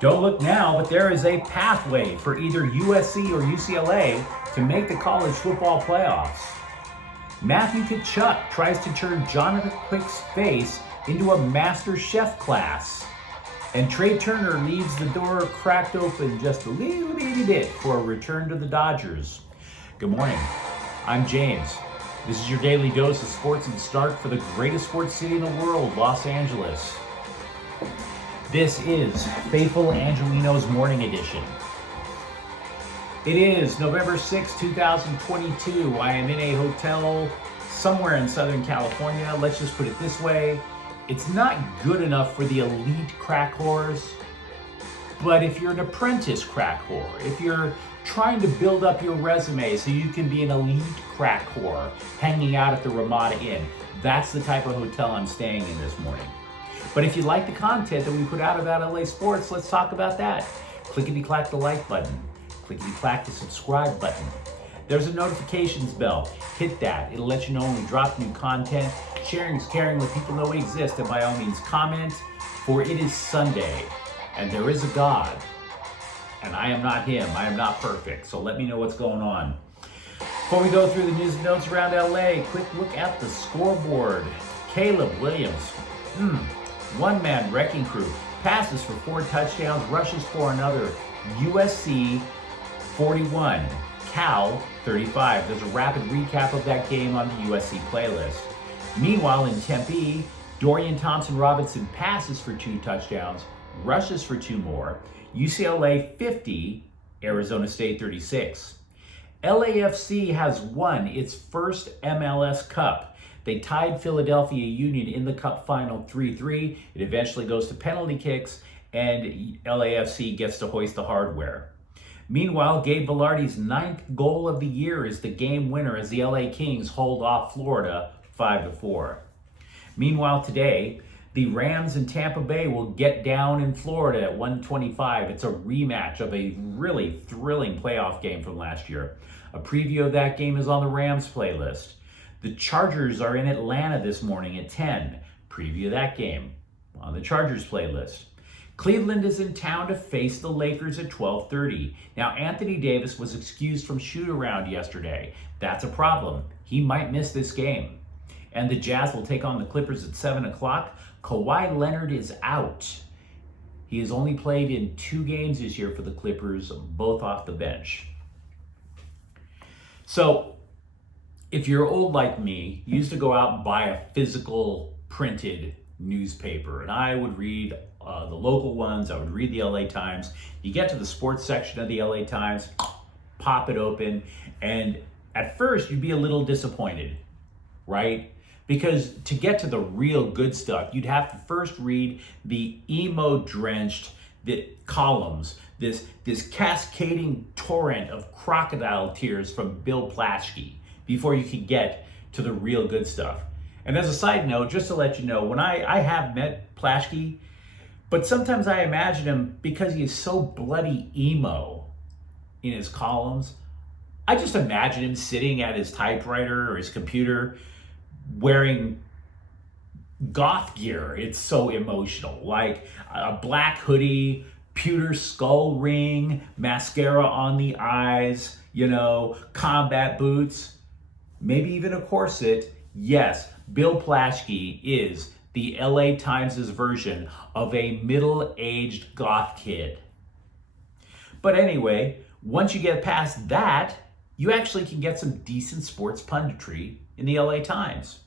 Don't look now, but there is a pathway for either USC or UCLA to make the college football playoffs. Matthew Tkachuk tries to turn Jonathan Quick's face into a master chef class. And Trey Turner leaves the door cracked open just a little bitty bit for a return to the Dodgers. Good morning. I'm James. This is your daily dose of sports and start for the greatest sports city in the world, Los Angeles. This is Faithful Angelenos Morning Edition. It is November 6, 2022. I am in a hotel somewhere in Southern California. Let's just put it this way. It's not good enough for the elite crack whores, but if you're an apprentice crack whore, if you're trying to build up your resume so you can be an elite crack whore hanging out at the Ramada Inn, that's the type of hotel I'm staying in this morning. But if you like the content that we put out about LA sports, let's talk about that. Clickety-clack the like button. Clickety-clack the subscribe button. There's a notifications bell. Hit that. It'll let you know when we drop new content. Sharing is caring. Let people know we exist. And by all means, comment. For it is Sunday, and there is a God. And I am not him. I am not perfect. So let me know what's going on. Before we go through the news and notes around LA, quick look at the scoreboard. Caleb Williams. One-man wrecking crew, passes for 4 touchdowns, rushes for another. USC 41, Cal 35. There's a rapid recap of that game on the USC playlist. Meanwhile, in Tempe, Dorian Thompson-Robinson passes for 2 touchdowns, rushes for 2 more. UCLA 50, Arizona State 36. LAFC has won its first MLS Cup. They tied Philadelphia Union in the Cup final 3-3. It eventually goes to penalty kicks, and LAFC gets to hoist the hardware. Meanwhile, Gabe Velarde's 9th goal of the year is the game winner as the LA Kings hold off Florida 5-4. Meanwhile, today, the Rams in Tampa Bay will get down in Florida at 1:25. It's a rematch of a really thrilling playoff game from last year. A preview of that game is on the Rams playlist. The Chargers are in Atlanta this morning at 10. Preview of that game on the Chargers playlist. Cleveland is in town to face the Lakers at 12:30. Now, Anthony Davis was excused from shoot-around yesterday. That's a problem. He might miss this game. And the Jazz will take on the Clippers at 7 o'clock. Kawhi Leonard is out. He has only played in 2 games this year for the Clippers, both off the bench. So, if you're old like me, you used to go out and buy a physical printed newspaper, and I would read the local ones. I would read the LA Times. You get to the sports section of the LA Times, pop it open, and at first you'd be a little disappointed, right? Because to get to the real good stuff, you'd have to first read the emo-drenched columns, this cascading torrent of crocodile tears from Bill Plaschke, before you can get to the real good stuff. And as a side note, just to let you know, when I have met Plaschke, but sometimes I imagine him, because he is so bloody emo in his columns, I just imagine him sitting at his typewriter or his computer wearing goth gear. It's so emotional, like a black hoodie, pewter skull ring, mascara on the eyes, combat boots, maybe even a corset. Yes, Bill Plaschke is the LA Times' version of a middle-aged goth kid. But anyway, once you get past that, you actually can get some decent sports punditry in the LA Times.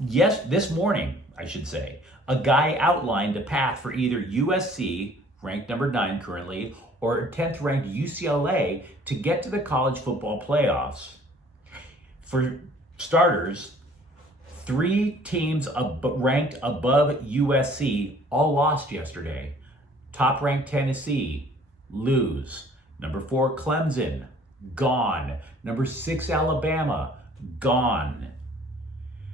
Yes, this morning, I should say, a guy outlined a path for either USC, ranked number 9 currently, or 10th ranked UCLA to get to the college football playoffs. For starters, 3 teams ranked above USC all lost yesterday. Top ranked Tennessee, lose. Number 4, Clemson, gone. Number 6, Alabama, gone.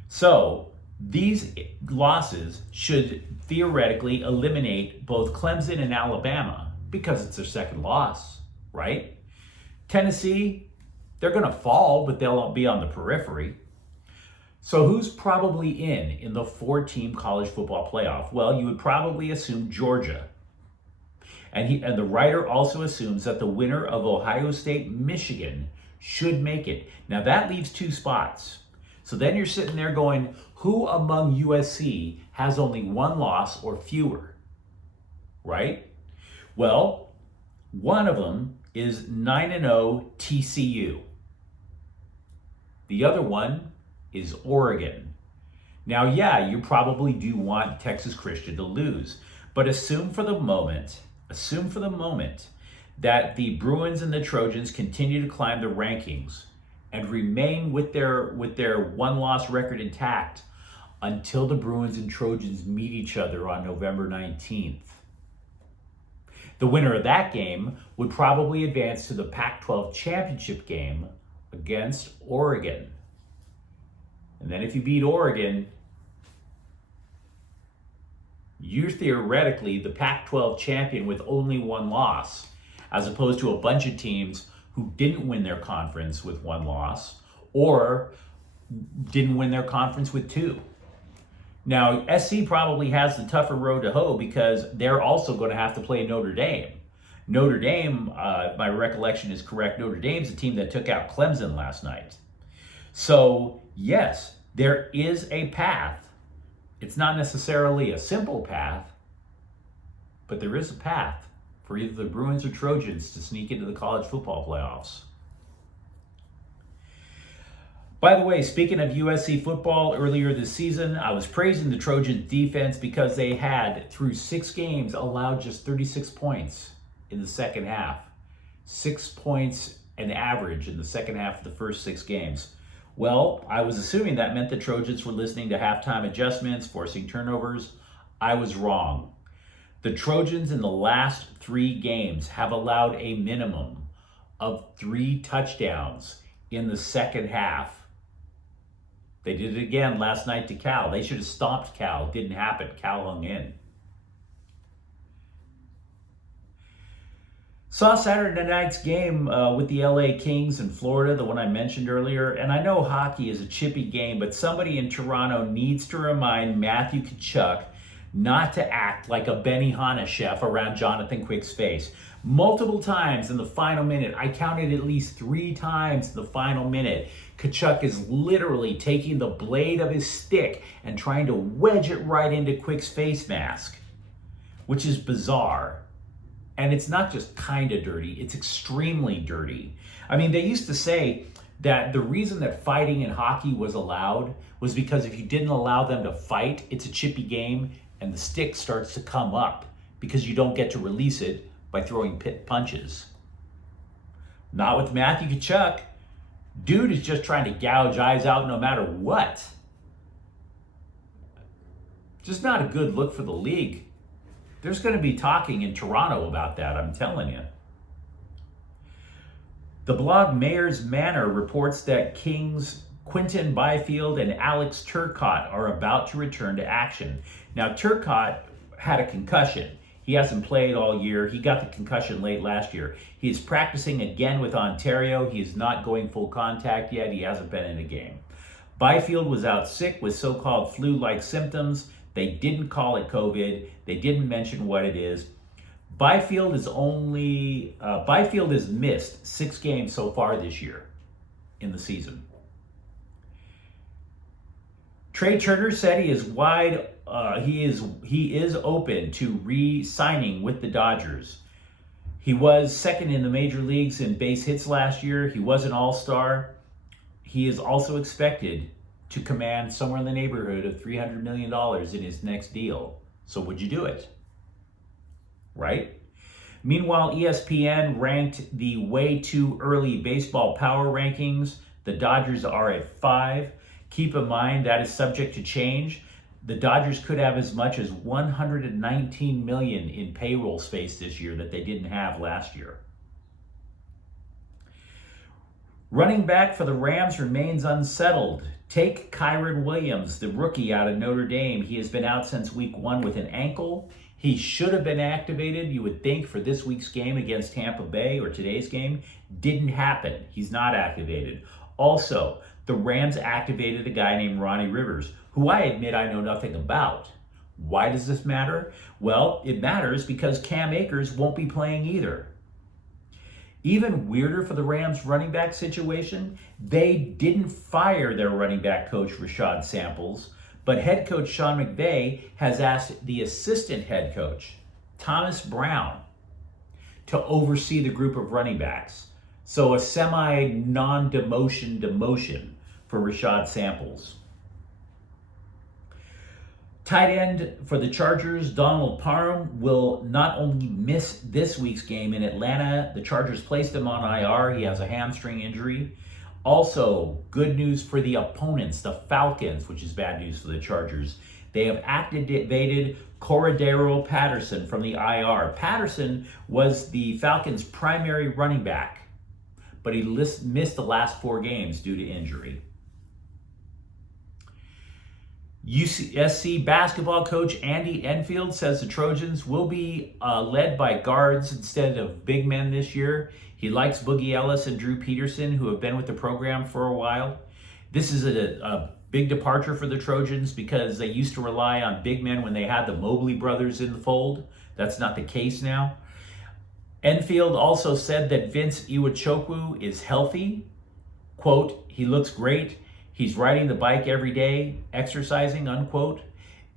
So these losses should theoretically eliminate both Clemson and Alabama because it's their second loss, right? Tennessee, they're going to fall, but they'll be on the periphery. So who's probably in the 4-team college football playoff? Well, you would probably assume Georgia. And the writer also assumes that the winner of Ohio State, Michigan should make it. Now that leaves 2 spots. So then you're sitting there going, who among USC has only 1 loss or fewer, right? Well, one of them is 9-0 TCU. The other one is Oregon. Now, yeah, you probably do want Texas Christian to lose, but assume for the moment that the Bruins and the Trojans continue to climb the rankings and remain with their 1-loss record intact until the Bruins and Trojans meet each other on November 19th. The winner of that game would probably advance to the Pac-12 championship game against Oregon. And then if you beat Oregon, you're theoretically the Pac-12 champion with only 1 loss, as opposed to a bunch of teams who didn't win their conference with 1 loss or didn't win their conference with 2. Now, SC probably has the tougher road to hoe because they're also going to have to play Notre Dame. Notre Dame, if my recollection is correct, Notre Dame's the team that took out Clemson last night. So, yes, there is a path. It's not necessarily a simple path, but there is a path for either the Bruins or Trojans to sneak into the college football playoffs. By the way, speaking of USC football, earlier this season, I was praising the Trojans defense because they had, through 6 games, allowed just 36 points in the second half. 6 points an average in the second half of the first 6 games. Well, I was assuming that meant the Trojans were listening to halftime adjustments, forcing turnovers. I was wrong. The Trojans in the last 3 games have allowed a minimum of 3 touchdowns in the second half. They did it again last night to Cal. They should have stopped Cal. It didn't happen. Cal hung in. Saw Saturday night's game with the LA Kings in Florida, the one I mentioned earlier. And I know hockey is a chippy game, but somebody in Toronto needs to remind Matthew Tkachuk not to act like a Benihana chef around Jonathan Quick's face. Multiple times in the final minute, I counted at least 3 times in the final minute, Tkachuk is literally taking the blade of his stick and trying to wedge it right into Quick's face mask, which is bizarre. And it's not just kind of dirty, it's extremely dirty. I mean, they used to say that the reason that fighting in hockey was allowed was because if you didn't allow them to fight, it's a chippy game and the stick starts to come up because you don't get to release it by throwing pit punches. Not with Matthew Tkachuk. Dude is just trying to gouge eyes out no matter what. Just not a good look for the league. There's going to be talking in Toronto about that, I'm telling you. The blog Mayor's Manor reports that Kings Quinton Byfield and Alex Turcotte are about to return to action. Now, Turcotte had a concussion. He hasn't played all year. He got the concussion late last year. He is practicing again with Ontario. He is not going full contact yet. He hasn't been in a game. Byfield was out sick with so-called flu-like symptoms. They didn't call it COVID. They didn't mention what it is. Byfield has missed 6 games so far this year in the season. Trey Turner said he is open to re-signing with the Dodgers. He was second in the major leagues in base hits last year. He was an all-star. He is also expected to command somewhere in the neighborhood of $300 million in his next deal. So would you do it? Right? Meanwhile, ESPN ranked the way too early baseball power rankings. The Dodgers are at 5. Keep in mind that is subject to change. The Dodgers could have as much as $119 million in payroll space this year that they didn't have last year. Running back for the Rams remains unsettled. Take Kyren Williams, the rookie out of Notre Dame. He has been out since week 1 with an ankle. He should have been activated, you would think, for this week's game against Tampa Bay or today's game. Didn't happen. He's not activated. Also, the Rams activated a guy named Ronnie Rivers, who I admit I know nothing about. Why does this matter? Well, it matters because Cam Akers won't be playing either. Even weirder for the Rams running back situation, they didn't fire their running back coach Rashad Samples, but head coach Sean McVay has asked the assistant head coach, Thomas Brown, to oversee the group of running backs. So a semi-non-demotion for Rashad Samples. Tight end for the Chargers, Donald Parham, will not only miss this week's game in Atlanta. The Chargers placed him on IR. He has a hamstring injury. Also, good news for the opponents, the Falcons, which is bad news for the Chargers. They have activated Cordarrelle Patterson from the IR. Patterson was the Falcons' primary running back, but he missed the last 4 games due to injury. USC basketball coach Andy Enfield says the Trojans will be led by guards instead of big men this year. He likes Boogie Ellis and Drew Peterson, who have been with the program for a while. This is a big departure for the Trojans because they used to rely on big men when they had the Mobley brothers in the fold. That's not the case now. Enfield also said that Vince Iwuchukwu is healthy. Quote, he looks great. He's riding the bike every day, exercising, unquote.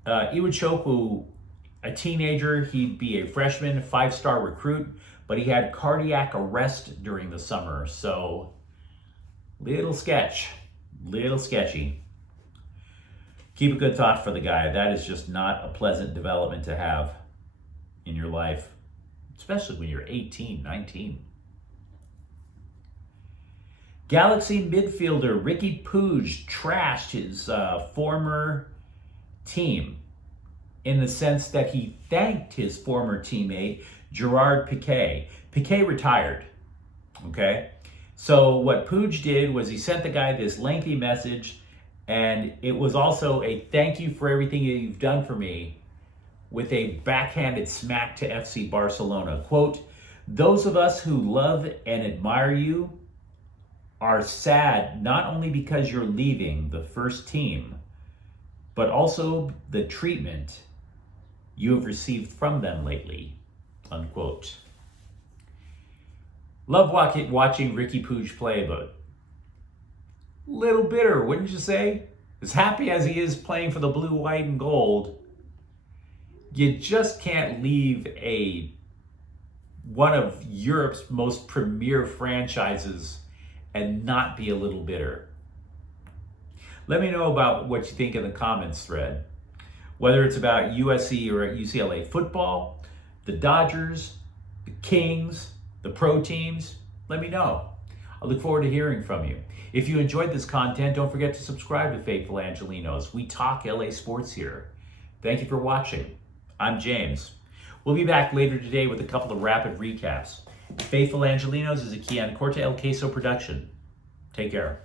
Iwuchukwu, a teenager, he'd be a freshman, 5-star recruit, but he had cardiac arrest during the summer. So, little sketchy. Keep a good thought for the guy. That is just not a pleasant development to have in your life, especially when you're 18, 19. Galaxy midfielder Ricky Puig trashed his former team in the sense that he thanked his former teammate, Gerard Piqué. Piqué retired, okay? So what Puig did was he sent the guy this lengthy message, and it was also a thank you for everything that you've done for me with a backhanded smack to FC Barcelona. Quote, those of us who love and admire you are sad not only because you're leaving the first team, but also the treatment you have received from them lately, unquote. Love watching Ricky Puig play, but little bitter, wouldn't you say? As happy as he is playing for the blue, white, and gold, you just can't leave one of Europe's most premier franchises and not be a little bitter. Let me know about what you think in the comments thread. Whether it's about USC or UCLA football, the Dodgers, the Kings, the pro teams, let me know. I look forward to hearing from you. If you enjoyed this content, don't forget to subscribe to Faithful Angelenos. We talk LA sports here. Thank you for watching. I'm James. We'll be back later today with a couple of rapid recaps. Faithful Angelenos is a Kian Corte El Queso production. Take care.